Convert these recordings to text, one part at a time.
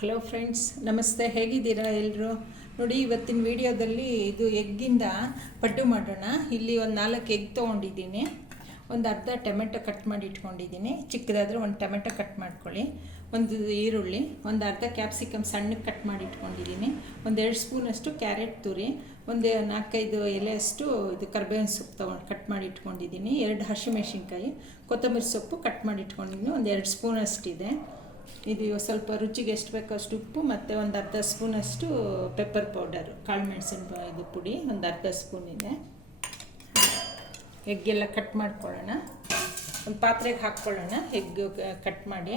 Hello friends, ನಮಸ್ತೆ. ಹೇಗಿದ್ದೀರಾ ಎಲ್ಲರೂ? ನೋಡಿ, ಇವತ್ತಿನ ವಿಡಿಯೋದಲ್ಲಿ ಇದು ಎಗ್ಗಿಂದ ಪಡ್ಡು ಮಾಡೋಣ. ಇಲ್ಲಿ ಒಂದು 4 ಎಗ್ ತೊಗೊಂಡಿದ್ದೀನಿ. ಒಂದು ಅರ್ಧ ಟೊಮೆಟೊ ಕಟ್ ಮಾಡಿ ಇಟ್ಕೊಂಡಿದ್ದೀನಿ. ಚಿಕ್ಕದಾದರೆ ಒಂದು ಟೊಮೆಟೊ ಕಟ್ ಮಾಡ್ಕೊಳ್ಳಿ. ಒಂದು ಈರುಳ್ಳಿ, ಒಂದು ಅರ್ಧ ಕ್ಯಾಪ್ಸಿಕಮ್ ಸಣ್ಣಗೆ ಕಟ್ ಮಾಡಿ ಇಟ್ಕೊಂಡಿದ್ದೀನಿ. ಒಂದು 2 ಸ್ಪೂನಷ್ಟು ಕ್ಯಾರೆಟ್ ತುರಿ, ಒಂದು 4-5 ಎಲೆಯಷ್ಟು ಇದು ಕರಿಬೇವಿನ ಸೊಪ್ಪು ಕಟ್ ಮಾಡಿ ಇಟ್ಕೊಂಡಿದ್ದೀನಿ. 2 ಹಸಿಮೆಣಸಿನ್ಕಾಯಿ, ಕೊತ್ತಂಬರಿ ಸೊಪ್ಪು ಕಟ್ ಮಾಡಿ ಇಟ್ಕೊಂಡಿದ್ದೀನಿ. ಒಂದು 2 ಸ್ಪೂನಷ್ಟಿದೆ. ಇದು ಸ್ವಲ್ಪ ರುಚಿಗೆ ಎಷ್ಟು ಬೇಕೋ ಅಷ್ಟು ಉಪ್ಪು ಮತ್ತು ಒಂದು ಅರ್ಧ ಸ್ಪೂನಷ್ಟು ಪೆಪ್ಪರ್ ಪೌಡರು, ಕಾಳು ಮೆಣಸಿನ ಇದು ಪುಡಿ ಒಂದು ಅರ್ಧ ಸ್ಪೂನ್ ಇದೆ. ಎಗ್ಗೆಲ್ಲ ಕಟ್ ಮಾಡ್ಕೊಳ್ಳೋಣ. ಒಂದು ಪಾತ್ರೆಗೆ ಹಾಕ್ಕೊಳ್ಳೋಣ. ಎಗ್ ಕಟ್ ಮಾಡಿ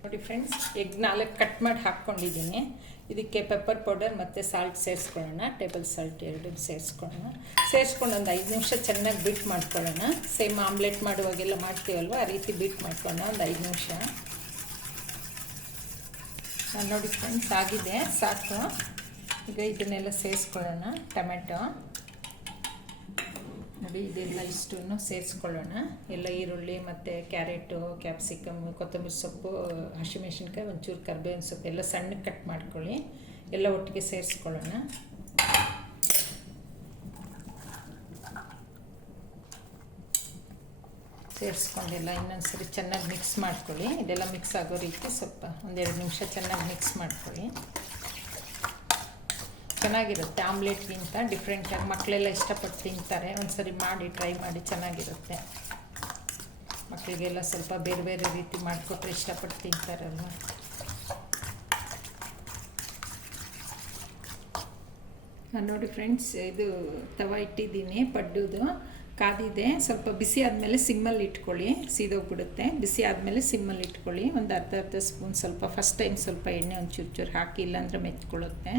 ನೋಡಿ ಫ್ರೆಂಡ್ಸ್, ಎಗ್ 4 ಕಟ್ ಮಾಡಿ ಹಾಕ್ಕೊಂಡಿದ್ದೀನಿ. ಇದಕ್ಕೆ ಪೆಪ್ಪರ್ ಪೌಡರ್ ಮತ್ತು ಸಾಲ್ಟ್ ಸೇರಿಸ್ಕೊಳ್ಳೋಣ. ಟೇಬಲ್ ಸಾಲ್ಟ್ 2 ಸೇರಿಸ್ಕೊಂಡು ಒಂದು 5 ನಿಮಿಷ ಚೆನ್ನಾಗಿ ಬೀಟ್ ಮಾಡ್ಕೊಳ್ಳೋಣ. ಸೇಮ್ ಆಮ್ಲೆಟ್ ಮಾಡುವಾಗೆಲ್ಲ ಮಾಡ್ತೀವಲ್ವ, ಆ ರೀತಿ ಬೀಟ್ ಮಾಡ್ಕೊಳ್ಳೋಣ ಒಂದು 5 ನಿಮಿಷ. ನೋಡಿ ಫ್ರೆಂಡ್ಸ್, ಆಗಿದೆ, ಸಾಕು. ಈಗ ಇದನ್ನೆಲ್ಲ ಸೇರಿಸ್ಕೊಳ್ಳೋಣ. ಟೊಮೆಟೊ ನೋಡಿ, ಇದೆಲ್ಲ ಇಷ್ಟನ್ನು ಸೇರಿಸ್ಕೊಳ್ಳೋಣ. ಎಲ್ಲ ಈರುಳ್ಳಿ ಮತ್ತು ಕ್ಯಾರೆಟು, ಕ್ಯಾಪ್ಸಿಕಮ್, ಕೊತ್ತಂಬರಿ ಸೊಪ್ಪು, ಹಸಿಮೆಣಸಿನ್ಕಾಯಿ, ಒಂಚೂರು ಕರಿಬೇವಿನ ಸೊಪ್ಪು ಎಲ್ಲ ಸಣ್ಣಗೆ ಕಟ್ ಮಾಡ್ಕೊಳ್ಳಿ. ಎಲ್ಲ ಒಟ್ಟಿಗೆ ಸೇರಿಸ್ಕೊಳ್ಳೋಣ. ಸೇರಿಸ್ಕೊಂಡೆಲ್ಲ ಇನ್ನೊಂದು ಸರಿ ಚೆನ್ನಾಗಿ ಮಿಕ್ಸ್ ಮಾಡ್ಕೊಳ್ಳಿ. ಇದೆಲ್ಲ ಮಿಕ್ಸ್ ಆಗೋ ರೀತಿ ಸ್ವಲ್ಪ ಒಂದು 2 ನಿಮಿಷ ಚೆನ್ನಾಗಿ ಮಿಕ್ಸ್ ಮಾಡ್ಕೊಳ್ಳಿ. ಚೆನ್ನಾಗಿರುತ್ತೆ. ಆಮ್ಲೆಟ್ಗಿಂತ ಡಿಫ್ರೆಂಟಾಗಿ ಮಕ್ಕಳೆಲ್ಲ ಇಷ್ಟಪಟ್ಟು ತಿಂತಾರೆ. ಒಂದು ಸರಿ ಮಾಡಿ ಟ್ರೈ ಮಾಡಿ, ಚೆನ್ನಾಗಿರುತ್ತೆ. ಮಕ್ಕಳಿಗೆಲ್ಲ ಸ್ವಲ್ಪ ಬೇರೆ ಬೇರೆ ರೀತಿ ಮಾಡಿಕೊಟ್ರೆ ಇಷ್ಟಪಟ್ಟು ತಿಂತಾರಲ್ವ. ನೋಡಿ ಫ್ರೆಂಡ್ಸ್, ಇದು ತವ ಇಟ್ಟಿದ್ದೀನಿ. ಪಡ್ಡುದು ಕಾದಿದೆ. ಸ್ವಲ್ಪ ಬಿಸಿ ಆದಮೇಲೆ ಸಿಮ್ಮಲ್ಲಿ ಇಟ್ಕೊಳ್ಳಿ, ಸೀದೋಗ್ಬಿಡುತ್ತೆ. ಬಿಸಿ ಆದಮೇಲೆ ಸಿಮ್ಮಲ್ಲಿ ಇಟ್ಕೊಳ್ಳಿ. ಒಂದು ಅರ್ಧ ಸ್ಪೂನ್ ಸ್ವಲ್ಪ ಫಸ್ಟ್ ಟೈಮ್ ಸ್ವಲ್ಪ ಎಣ್ಣೆ ಒಂದು ಚೂರು ಹಾಕಿ, ಇಲ್ಲಾಂದರೆ ಮೆತ್ಕೊಳ್ಳುತ್ತೆ.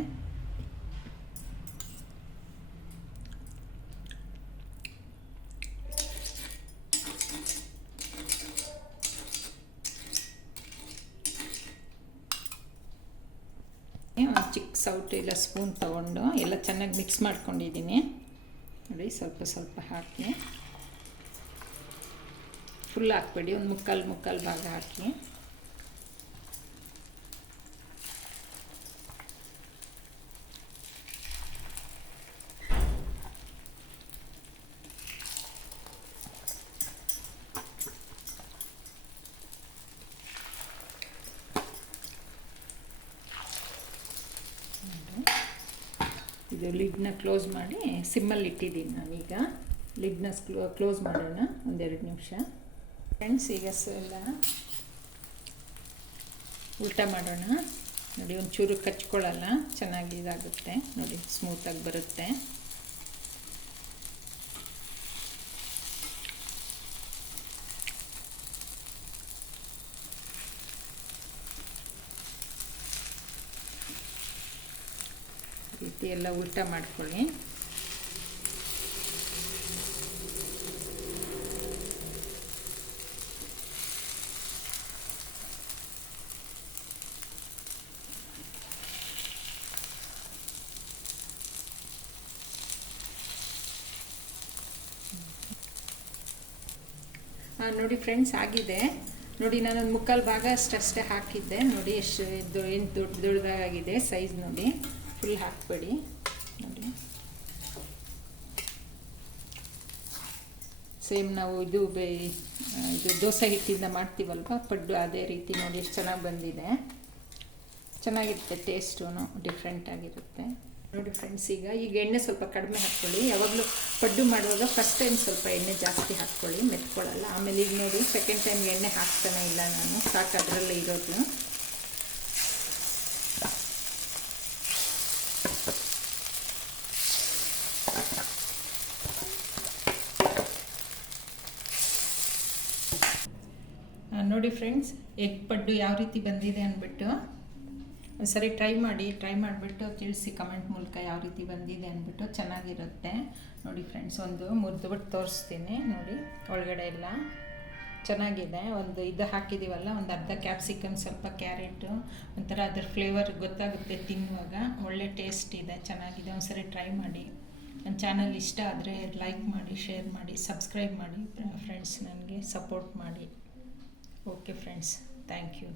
ಒಂದು ಚಿಕ್ಕ ಸೌಟು ಇಲ್ಲ ಸ್ಪೂನ್ ತೊಗೊಂಡು ಎಲ್ಲ ಚೆನ್ನಾಗಿ ಮಿಕ್ಸ್ ಮಾಡ್ಕೊಂಡಿದ್ದೀನಿ. ನೋಡಿ, ಸ್ವಲ್ಪ ಹಾಕಿ, ಫುಲ್ ಹಾಕ್ಬೇಡಿ, ಒಂದು ಮುಕ್ಕಾಲು ಭಾಗ ಹಾಕಿ. ಇದು ಲಿಡ್ನ ಕ್ಲೋಸ್ ಮಾಡಿ ಸಿಮ್ಮಲ್ಲಿ ಇಟ್ಟಿದ್ದೀನಿ ನಾನೀಗ. ಲಿಡ್ನ ಕ್ಲೋಸ್ ಮಾಡೋಣ ಒಂದು 2 ನಿಮಿಷ. ಫ್ರೆಂಡ್ಸ್, ಈಗ ಎಲ್ಲ ಉಲ್ಟಾ ಮಾಡೋಣ. ನೋಡಿ, ಒಂಚೂರು ಕಚ್ಕೊಳ್ಳಲ್ಲ, ಚೆನ್ನಾಗಿ ಇದಾಗುತ್ತೆ. ನೋಡಿ, ಸ್ಮೂತಾಗಿ ಬರುತ್ತೆ. ರೀತಿ ಎಲ್ಲ ಉಲ್ಟಾ ಮಾಡ್ಕೊಳ್ಳಿ. ನೋಡಿ ಫ್ರೆಂಡ್ಸ್, ಆಗಿದೆ. ನೋಡಿ, ನಾನೊಂದು ಮುಕ್ಕಾಲು ಭಾಗ ಅಷ್ಟೇ ಹಾಕಿದ್ದೆ. ನೋಡಿ ಎಷ್ಟು ಏನು ದೊಡ್ಡದಾಗಿದೆ ಸೈಜ್. ನೋಡಿ, ಫುಲ್ ಹಾಕಬೇಡಿ. ನೋಡಿ, ಸೇಮ್ ನಾವು ಇದು ದೋಸೆ ಹಿಟ್ಟಿಂದ ಮಾಡ್ತೀವಲ್ವ ಪಡ್ಡು, ಅದೇ ರೀತಿ. ನೋಡಿ ಎಷ್ಟು ಚೆನ್ನಾಗಿ ಬಂದಿದೆ. ಚೆನ್ನಾಗಿರುತ್ತೆ, ಟೇಸ್ಟು ಡಿಫ್ರೆಂಟಾಗಿರುತ್ತೆ. ನೋಡಿ ಫ್ರೆಂಡ್ಸ್, ಈಗ ಎಣ್ಣೆ ಸ್ವಲ್ಪ ಕಡಿಮೆ ಹಾಕ್ಕೊಳ್ಳಿ. ಯಾವಾಗಲೂ ಪಡ್ಡು ಮಾಡುವಾಗ ಫಸ್ಟ್ ಟೈಮ್ ಸ್ವಲ್ಪ ಎಣ್ಣೆ ಜಾಸ್ತಿ ಹಾಕ್ಕೊಳ್ಳಿ, ಮೆತ್ಕೊಳ್ಳಲ್ಲ. ಆಮೇಲೆ ಈಗ ನೋಡಿ, ಸೆಕೆಂಡ್ ಟೈಮ್ಗೆ ಎಣ್ಣೆ ಹಾಕ್ತಾನೆ ಇಲ್ಲ ನಾನು, ಸಾಕು ಅದರಲ್ಲೇ ಇರೋದು. ನೋಡಿ ಫ್ರೆಂಡ್ಸ್, ಎಗ್ ಪಡ್ಡು ಯಾವ ರೀತಿ ಬಂದಿದೆ ಅಂದ್ಬಿಟ್ಟು ಒಂದು ಸರಿ ಟ್ರೈ ಮಾಡಿಬಿಟ್ಟು ತಿಳಿಸಿ ಕಮೆಂಟ್ ಮೂಲಕ ಯಾವ ರೀತಿ ಬಂದಿದೆ ಅಂದ್ಬಿಟ್ಟು. ಚೆನ್ನಾಗಿರುತ್ತೆ. ನೋಡಿ ಫ್ರೆಂಡ್ಸ್, ಒಂದು ಮುರಿದ್ಬಿಟ್ಟು ತೋರಿಸ್ತೀನಿ. ನೋಡಿ, ಒಳಗಡೆ ಎಲ್ಲ ಚೆನ್ನಾಗಿದೆ. ಒಂದು ಇದು ಹಾಕಿದ್ದೀವಲ್ಲ, ಒಂದು ಅರ್ಧ ಕ್ಯಾಪ್ಸಿಕಮ್, ಸ್ವಲ್ಪ ಕ್ಯಾರೆಟು, ಒಂಥರ ಅದ್ರ ಫ್ಲೇವರ್ ಗೊತ್ತಾಗುತ್ತೆ ತಿನ್ನುವಾಗ. ಒಳ್ಳೆ ಟೇಸ್ಟ್ ಇದೆ, ಚೆನ್ನಾಗಿದೆ. ಒಂದು ಸರಿ ಟ್ರೈ ಮಾಡಿ. ನನ್ನ ಚಾನಲ್ ಇಷ್ಟ ಆದರೆ ಲೈಕ್ ಮಾಡಿ, ಶೇರ್ ಮಾಡಿ, ಸಬ್ಸ್ಕ್ರೈಬ್ ಮಾಡಿ ಫ್ರೆಂಡ್ಸ್, ನನಗೆ ಸಪೋರ್ಟ್ ಮಾಡಿ. Okay friends, thank you.